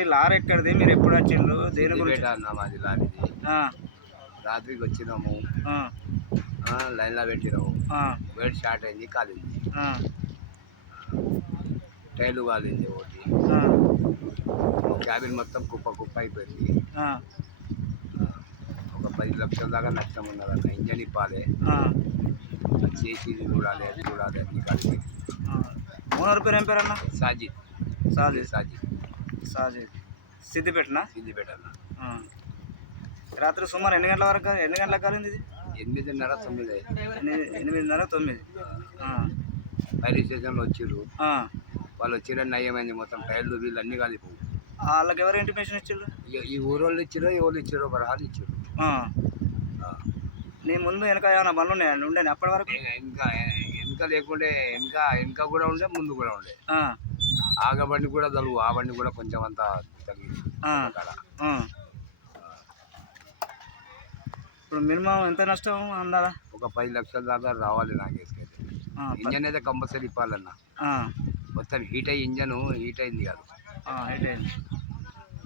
ఈ లారీ ఎక్కడిది, మీరు ఎప్పుడు వచ్చిండ్రు, దేని గురించి? సిద్దిపేట అన్న మాది లారీది. ఆ, రాత్రికి వచ్చినాము, ఆ, లైన్లో పెట్టినాము. ఆ, వేడి స్టార్ట్ అయింది, కాలింది. ఆ, టైర్లు కాలింది ఒకటి. ఆ, క్యాబిన్ మొత్తం కుప్ప కుప్ప అయిపోయింది. ఆ, ఒక 10 లక్షల దాకా నష్టం ఉన్నదన్న. ఇంజన్ ఇప్పాలి, ఆ, చేసి చూడాలి, అది చూడాలి, అన్ని కలిపి. ఆ. ఓనర్ పేరు ఏం పేరు అన్న? సాజిద్. సాజిద్. సాజిద్ సాజిద్. సిద్దిపేటనా? సిద్దిపేట అన్న. ఆ. రాత్రి సుమారు ఎన్ని గంటల వరకు, ఎన్ని గంటలకు కాలింది ఇది? 8:30, 9 అయింది. 8:30, 9. ఆ, ఫైర్ స్టేషన్లో వచ్చిర్రు. ఆ. వాళ్ళు వచ్చిరని నయ్యమైంది. మొత్తం టైర్లు వీళ్ళు అన్నీ కలిపి. వాళ్ళకి ఎవరు ఇంటిమేషన్ ఇచ్చిండ్రు? ఈ ఊరోళ్ళు ఇచ్చిరో, ఎవరు ఇచ్చిరో, బరహాలు ఇచ్చారు. ఆ. నీ ముందు వెనక ఏమైనా బండ్లు ఉన్నాయండి? ఉండేది అప్పటి వరకు? వెనక లేకుండే, వెనక కూడా ఉండే, ముందు కూడా ఉండే. ఆ, ఆగ బండి కూడా తలుగు, ఆ బండి కూడా కొంచెం అంతా తగ్గింది. ఆ, ఆ. ఇప్పుడు మినిమం ఎంత నష్టం అందాలా? ఒక 10 లక్షల దాకా రావాలి నాకు వేసుకైతే. ఆ, ఇంజన్ అయితే కంపల్సరీ ఇప్పాలన్న. ఆ, మొత్తం హీట్ అయ్యి ఇంజన్ హీట్ అయింది కాదు. ఆ, హిట్ అయింది.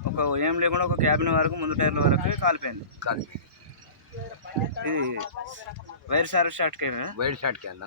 ఒక ఏం లేకుండా ఒక క్యాబిన్ వరకు, ముందు టైర్ల వరకు కాలిపోయింది. కాదు ఇది వైర్ షార్ట్ షార్ట్కి వైడ్ షాట్కి అన్న.